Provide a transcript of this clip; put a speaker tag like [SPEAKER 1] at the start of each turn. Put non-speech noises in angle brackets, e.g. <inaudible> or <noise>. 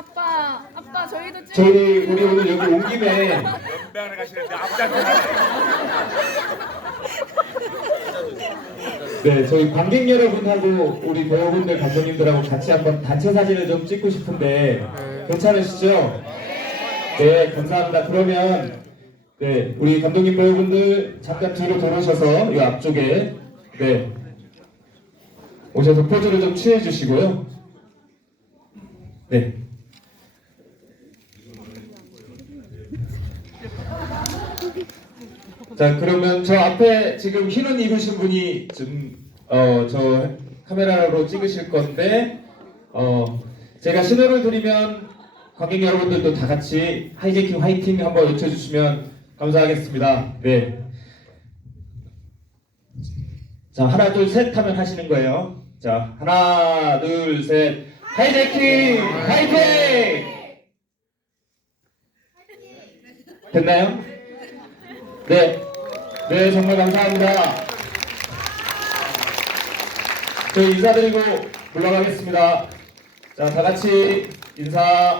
[SPEAKER 1] 아빠, 아빠 저희도 찍.
[SPEAKER 2] 저희 우리 오늘 여기 온 김에
[SPEAKER 3] 연배하러 가시는데 앞장서 <laughs>
[SPEAKER 2] 네 저희 관객 여러분하고 우리 배우분들 감독님들하고 같이 한번 단체 사진을 좀 찍고 싶은데 괜찮으시죠? 네 감사합니다. 그러면 네 우리 감독님 배우분들 잠깐 뒤로 돌아오셔서 이 앞쪽에 네 오셔서 포즈를 좀 취해 주시고요. 네. 자 그러면 저 앞에 지금 흰 옷 입으신 분이 좀어저 카메라로 찍으실 건데 어 제가 신호를 드리면 관객 여러분들도 다 같이 하이제킹 화이팅 한번 외쳐주시면 감사하겠습니다. 네. 자 하나 둘 셋 하면 하시는 거예요. 자 하나 둘 셋 하이제킹 화이팅! 됐나요? 네. 네, 정말 감사합니다. 저희 인사드리고 물러가겠습니다. 자, 다 같이 인사.